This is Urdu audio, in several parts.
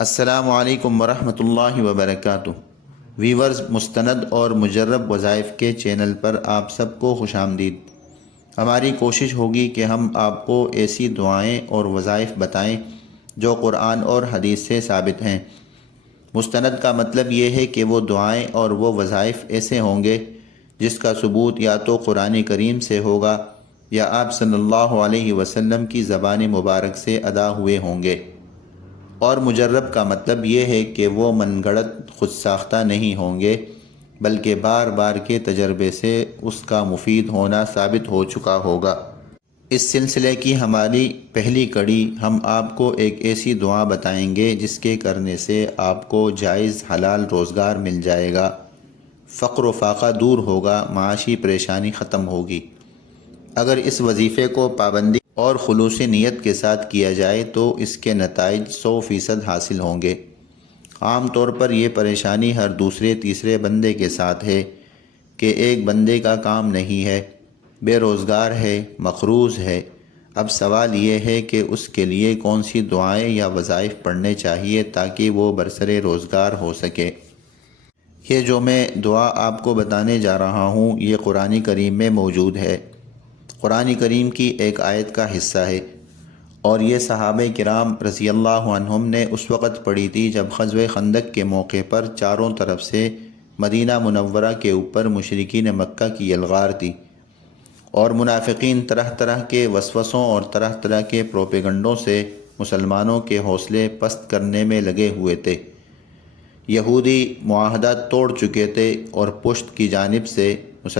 السلام علیکم ورحمۃ اللہ وبرکاتہ۔ ویورز، مستند اور مجرب وظائف کے چینل پر آپ سب کو خوش آمدید۔ ہماری کوشش ہوگی کہ ہم آپ کو ایسی دعائیں اور وظائف بتائیں جو قرآن اور حدیث سے ثابت ہیں۔ مستند کا مطلب یہ ہے کہ وہ دعائیں اور وہ وظائف ایسے ہوں گے جس کا ثبوت یا تو قرآن کریم سے ہوگا یا آپ صلی اللہ علیہ وسلم کی زبان مبارک سے ادا ہوئے ہوں گے۔ اور مجرب کا مطلب یہ ہے کہ وہ من گھڑت خود ساختہ نہیں ہوں گے بلکہ بار بار کے تجربے سے اس کا مفید ہونا ثابت ہو چکا ہوگا۔ اس سلسلے کی ہماری پہلی کڑی، ہم آپ کو ایک ایسی دعا بتائیں گے جس کے کرنے سے آپ کو جائز حلال روزگار مل جائے گا، فقر و فاقہ دور ہوگا، معاشی پریشانی ختم ہوگی۔ اگر اس وظیفے کو پابندی اور خلوص نیت کے ساتھ کیا جائے تو اس کے نتائج 100% حاصل ہوں گے۔ عام طور پر یہ پریشانی ہر دوسرے تیسرے بندے کے ساتھ ہے کہ ایک بندے کا کام نہیں ہے، بے روزگار ہے، مقروض ہے۔ اب سوال یہ ہے کہ اس کے لیے کون سی دعائیں یا وظائف پڑھنے چاہیے تاکہ وہ برسر روزگار ہو سکے۔ یہ جو میں دعا آپ کو بتانے جا رہا ہوں یہ قرآن کریم میں موجود ہے، قرآن کریم کی ایک آیت کا حصہ ہے، اور یہ صحابہ کرام رضی اللہ عنہم نے اس وقت پڑھی تھی جب غزوہ خندق کے موقع پر چاروں طرف سے مدینہ منورہ کے اوپر مشرکین مکہ کی یلغار تھی، اور منافقین طرح طرح کے وسوسوں اور طرح طرح کے پروپیگنڈوں سے مسلمانوں کے حوصلے پست کرنے میں لگے ہوئے تھے۔ یہودی معاہدہ توڑ چکے تھے اور پشت کی جانب سے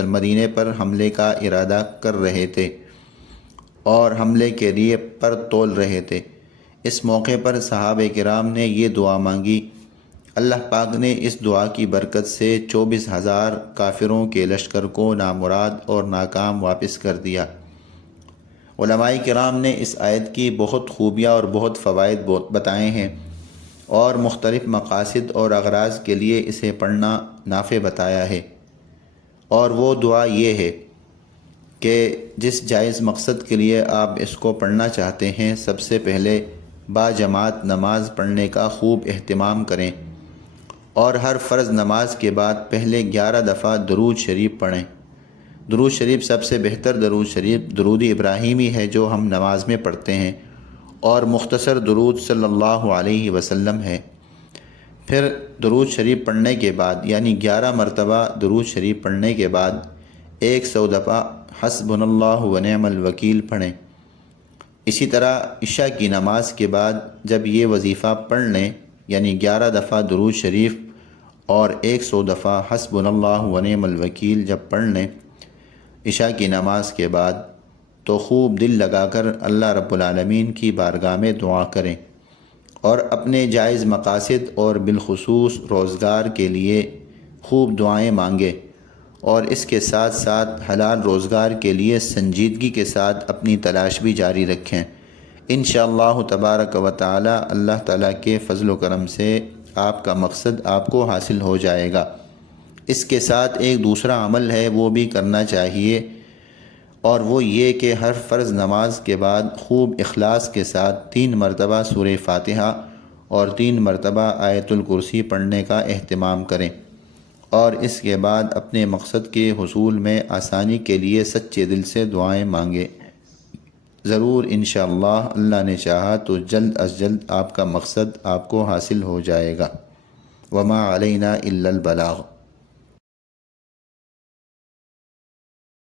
مدینے پر حملے کا ارادہ کر رہے تھے اور حملے کے لیے پر تول رہے تھے۔ اس موقع پر صحابہ کرام نے یہ دعا مانگی۔ اللہ پاک نے اس دعا کی برکت سے 24,000 کافروں کے لشکر کو نامراد اور ناکام واپس کر دیا۔ علماء کرام نے اس آیت کی بہت خوبیاں اور بہت فوائد بتائے ہیں اور مختلف مقاصد اور اغراض کے لیے اسے پڑھنا نافع بتایا ہے، اور وہ دعا یہ ہے کہ جس جائز مقصد کے لیے آپ اس کو پڑھنا چاہتے ہیں سب سے پہلے با جماعت نماز پڑھنے کا خوب اہتمام کریں، اور ہر فرض نماز کے بعد پہلے 11 دفعہ درود شریف پڑھیں۔ درود شریف سب سے بہتر درود شریف درود ابراہیمی ہے جو ہم نماز میں پڑھتے ہیں، اور مختصر درود صلی اللہ علیہ وسلم ہے۔ پھر درود شریف پڑھنے کے بعد یعنی 11 مرتبہ درود شریف پڑھنے کے بعد 100 دفعہ حسبنا اللہ ونعم الوکیل پڑھیں۔ اسی طرح عشاء کی نماز کے بعد جب یہ وظیفہ پڑھ لیں یعنی 11 دفعہ درود شریف اور 100 دفعہ حسبنا اللہ ونعم الوکیل جب پڑھ لیں عشاء کی نماز کے بعد، تو خوب دل لگا کر اللہ رب العالمین کی بارگاہ میں دعا کریں اور اپنے جائز مقاصد اور بالخصوص روزگار کے لیے خوب دعائیں مانگیں، اور اس کے ساتھ ساتھ حلال روزگار کے لیے سنجیدگی کے ساتھ اپنی تلاش بھی جاری رکھیں۔ انشاءاللہ تبارک و تعالی اللہ تعالیٰ کے فضل و کرم سے آپ کا مقصد آپ کو حاصل ہو جائے گا۔ اس کے ساتھ ایک دوسرا عمل ہے وہ بھی کرنا چاہیے، اور وہ یہ کہ ہر فرض نماز کے بعد خوب اخلاص کے ساتھ 3 مرتبہ سورہ فاتحہ اور 3 مرتبہ آیت الکرسی پڑھنے کا اہتمام کریں، اور اس کے بعد اپنے مقصد کے حصول میں آسانی کے لیے سچے دل سے دعائیں مانگیں۔ ضرور انشاءاللہ اللہ نے چاہا تو جلد از جلد آپ کا مقصد آپ کو حاصل ہو جائے گا۔ وما علینا الا البلاغ۔